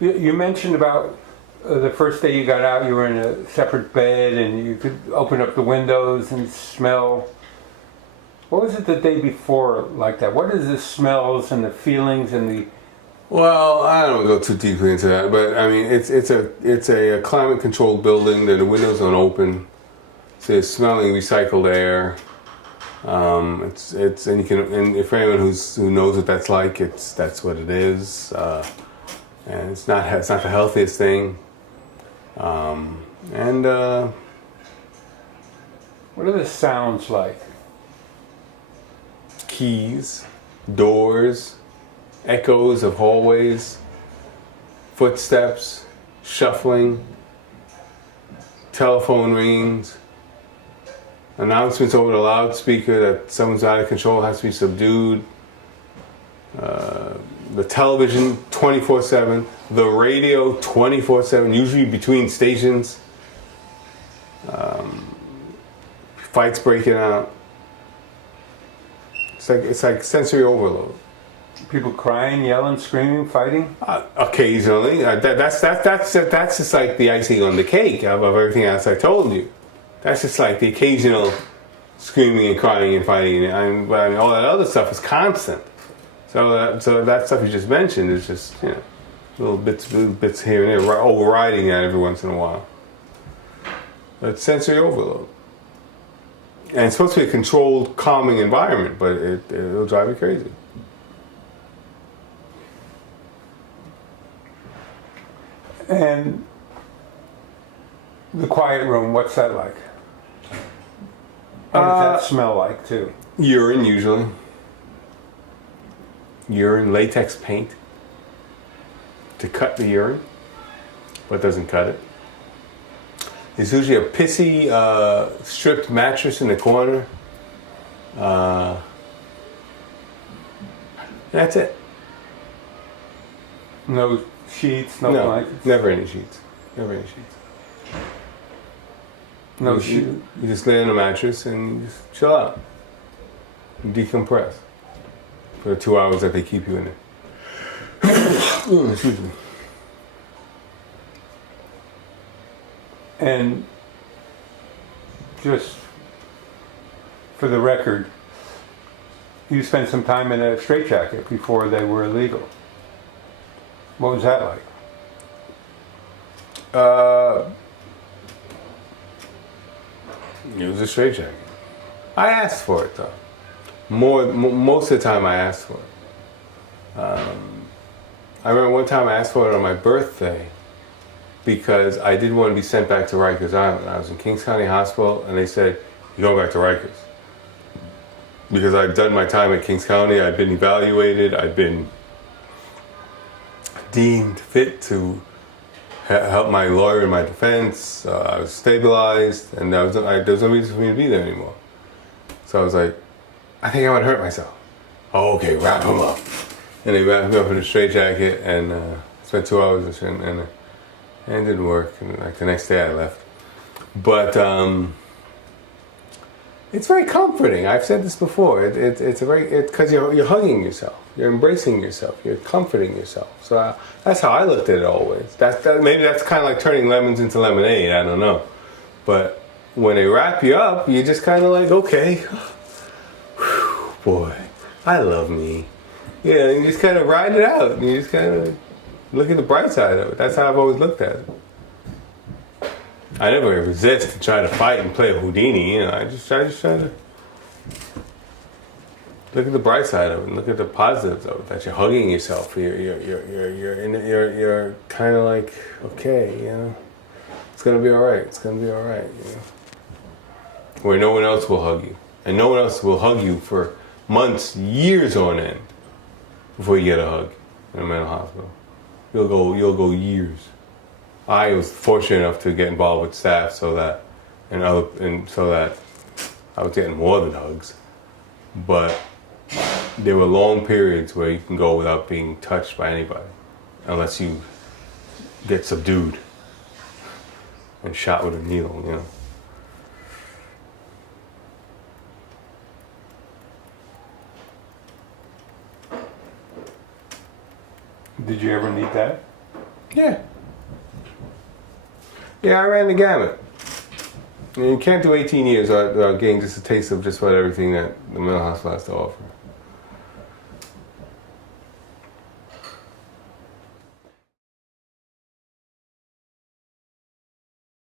You mentioned about the first day you got out, you were in a separate bed and you could open up the windows and smell. What was it the day before like that? What is the smells and the feelings and the... Well, I don't go too deeply into that, but I mean, it's a climate controlled building. The windows don't open, so it's smelling recycled air. It's and you can, and if anyone who knows what that's like, that's what it is, and it's not the healthiest thing. And what are the sounds like? Keys, doors, echoes of hallways, footsteps, shuffling, telephone rings, announcements over the loudspeaker that someone's out of control, has to be subdued, the television 24/7, the radio 24/7, usually between stations, fights breaking out. It's like sensory overload. People crying, yelling, screaming, fighting? Occasionally. That's just like the icing on the cake of everything else I told you. That's just like the occasional screaming and crying and fighting. But I mean, all that other stuff is constant. So that stuff you just mentioned is just, you know, little bits here and there, overriding that every once in a while. But it's sensory overload. And it's supposed to be a controlled, calming environment, but it'll drive you crazy. And the quiet room, what's that like? What does that smell like, too? Urine, usually. Urine, latex paint to cut the urine, but doesn't cut it. There's usually a pissy, stripped mattress in the corner. That's it. No sheets, no blankets? Never any sheets. Never any sheets. No shoes? You just lay on a mattress and you just chill out. You decompress for the 2 hours that they keep you in there. Excuse me. And just for the record, you spent some time in a straitjacket before they were illegal. What was that like? It was a straitjacket. I asked for it though. Most of the time I asked for it. I remember one time I asked for it on my birthday because I didn't want to be sent back to Rikers Island. I was in Kings County Hospital and they said, "You're going back to Rikers." Because I'd done my time at Kings County, I'd been evaluated, I'd been deemed fit to help my lawyer in my defense. I was stabilized, and there was no reason for me to be there anymore. So I was like, I think I might hurt myself. Oh, okay, wrap him up. And they wrapped me up in a straitjacket, and spent 2 hours and it didn't work. And like the next day I left. But it's very comforting. I've said this before. It's because you're hugging yourself, you're embracing yourself, you're comforting yourself. So that's how I looked at it always. Maybe that's kind of like turning lemons into lemonade. I don't know. But when they wrap you up, you're just kind of like, okay, whew, boy, I love me. Yeah, and you just kind of ride it out. And you just kind of look at the bright side of it. That's how I've always looked at it. I never resist and try to fight and play Houdini. You know, I just try to look at the bright side of it and look at the positives of it. That you're hugging yourself. You're kind of like, okay, you know, it's gonna be all right. It's gonna be all right. You know, where no one else will hug you, and no one else will hug you for months, years on end before you get a hug in a mental hospital. You'll go years. I was fortunate enough to get involved with staff so that I was getting more than hugs. But there were long periods where you can go without being touched by anybody, unless you get subdued and shot with a needle, you know. Did you ever need that? Yeah. Yeah, I ran the gamut. You can't do 18 years without getting just a taste of just about everything that the mental hospital has to offer.